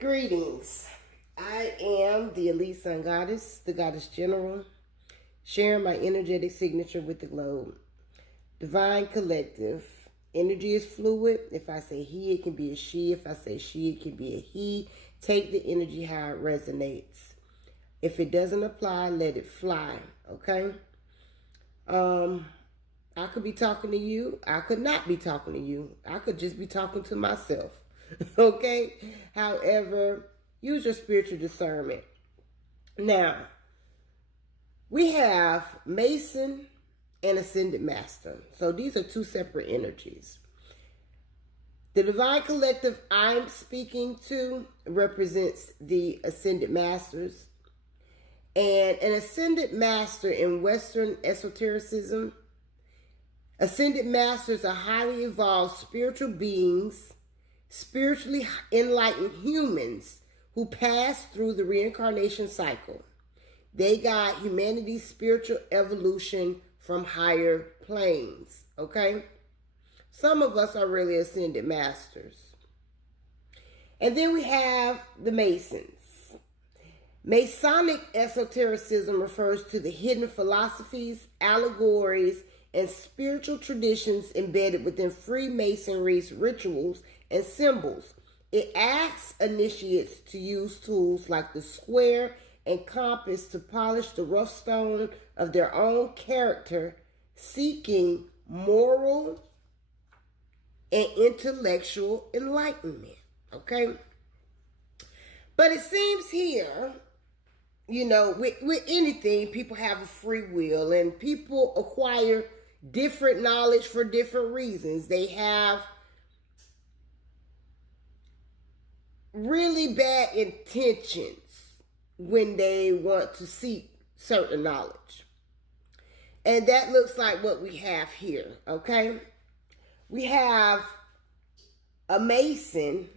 Greetings. I am the Elite Sun Goddess, the Goddess General, sharing my energetic signature with the globe. Divine Collective. Energy is fluid. If I say he, it can be a she. If I say she, it can be a he. Take the energy how it resonates. If it doesn't apply, let it fly. Okay? I could be talking to you. I could not be talking to you. I could just be talking to myself. Okay? However, use your spiritual discernment. Now, we have Mason and Ascended Master. So these are two separate energies. The Divine Collective I'm speaking to represents the Ascended Masters. And an Ascended Master in Western esotericism, Ascended Masters are highly evolved spiritual beings, spiritually enlightened humans who pass through the reincarnation cycle. They guide humanity's spiritual evolution from higher planes, okay? Some of us are really Ascended Masters. And then we have the Masons. Masonic esotericism refers to the hidden philosophies, allegories, and spiritual traditions embedded within Freemasonry's rituals and symbols. It asks initiates to use tools like the square and compass to polish the rough stone of their own character, seeking moral and intellectual enlightenment. Okay? But it seems here, with anything, people have a free will and people acquire different knowledge for different reasons. They have really bad intentions when they want to seek certain knowledge. And that looks like what we have here, okay? We have a Mason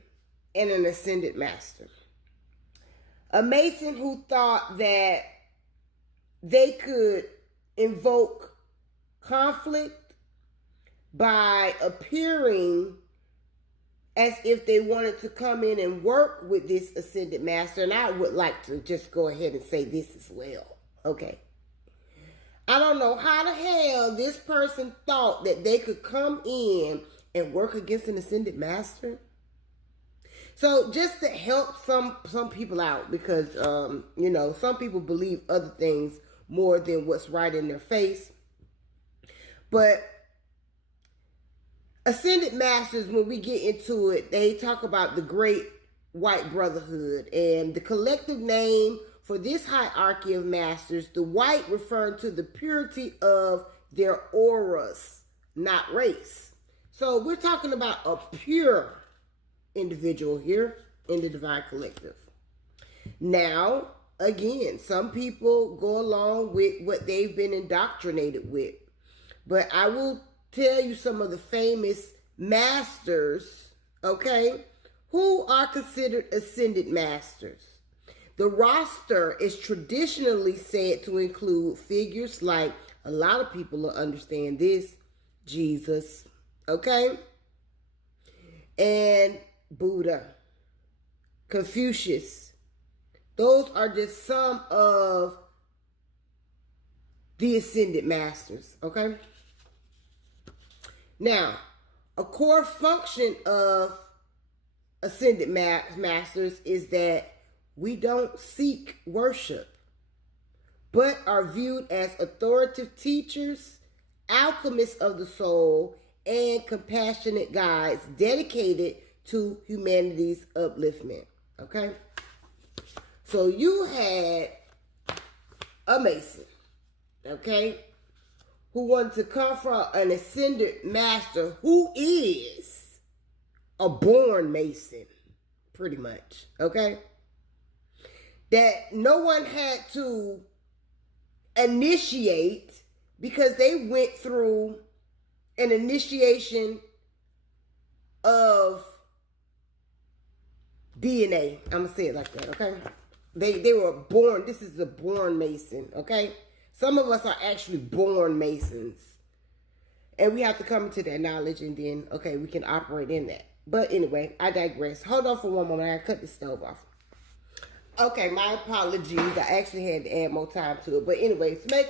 and an Ascended Master. A Mason who thought that they could invoke conflict by appearing as if they wanted to come in and work with this Ascended Master. And I would like to just go ahead and say this as well. Okay. I don't know how the hell this person thought that they could come in and work against an Ascended Master. So just to help some people out, because, some people believe other things more than what's right in their face. But Ascended Masters, when we get into it, they talk about the Great White Brotherhood. And the collective name for this hierarchy of masters, the white referring to the purity of their auras, not race. So we're talking about a pure individual here in the Divine Collective. Now, again, some people go along with what they've been indoctrinated with. But I will tell you some of the famous masters, okay, who are considered Ascended Masters. The roster is traditionally said to include figures like, a lot of people will understand this, Jesus, okay, and Buddha, Confucius. Those are just some of the Ascended Masters, okay? Now, a core function of Ascended Masters is that we don't seek worship, but are viewed as authoritative teachers, alchemists of the soul, and compassionate guides dedicated to humanity's upliftment. Okay? So you had a Mason, okay, who wanted to confront an Ascended Master who is a born Mason, pretty much, okay? That no one had to initiate because they went through an initiation of DNA. I'm going to say it like that, okay? They were born. This is a born Mason, okay? Some of us are actually born Masons. And we have to come to that knowledge and then, okay, we can operate in that. But anyway, I digress. Hold on for one moment. I cut the stove off. Okay, my apologies. I actually had to add more time to it. But anyway, to make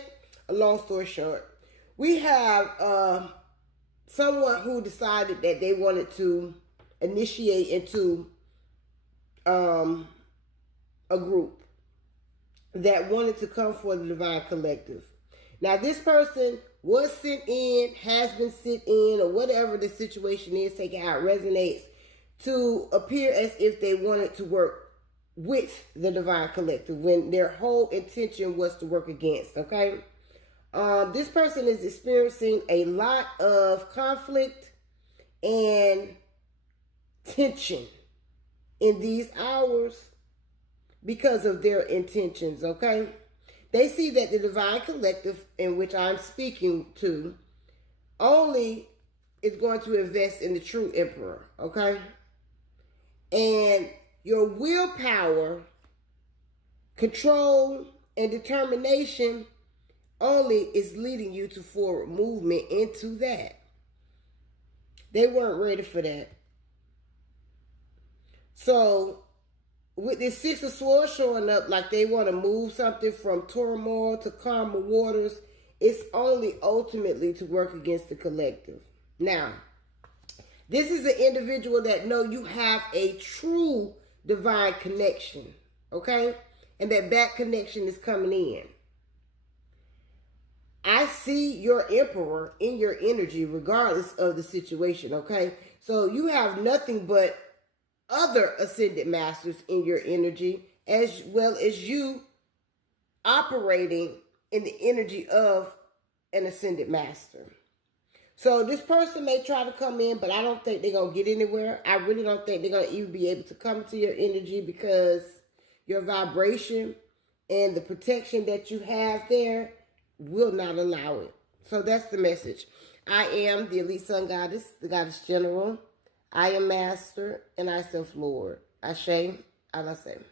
a long story short, we have someone who decided that they wanted to initiate into a group that wanted to come for the Divine Collective. Now, this person was sent in, has been sent in, or whatever the situation is, take it how it resonates, to appear as if they wanted to work with the Divine Collective when their whole intention was to work against, okay? This person is experiencing a lot of conflict and tension in these hours because of their intentions, okay? They see that the Divine Collective, in which I'm speaking to, only is going to invest in the true Emperor, okay? And your willpower, control, and determination only is leading you to forward movement into that. They weren't ready for that. So, with this Six of Swords showing up like they want to move something from turmoil to calmer waters, it's only ultimately to work against the collective. Now, this is an individual that know you have a true divine connection, okay? And that connection is coming in. I see your emperor in your energy regardless of the situation, okay? So you have nothing but other ascended masters in your energy, as well as you operating in the energy of an ascended master. So this person may try to come in, but I don't think they're going to get anywhere. I really don't think they're going to even be able to come to your energy because your vibration and the protection that you have there will not allow it. So that's the message. I am the Elite Sun Goddess, the Goddess General. I am Master, and I Self Lord. Ashe, Alaseh.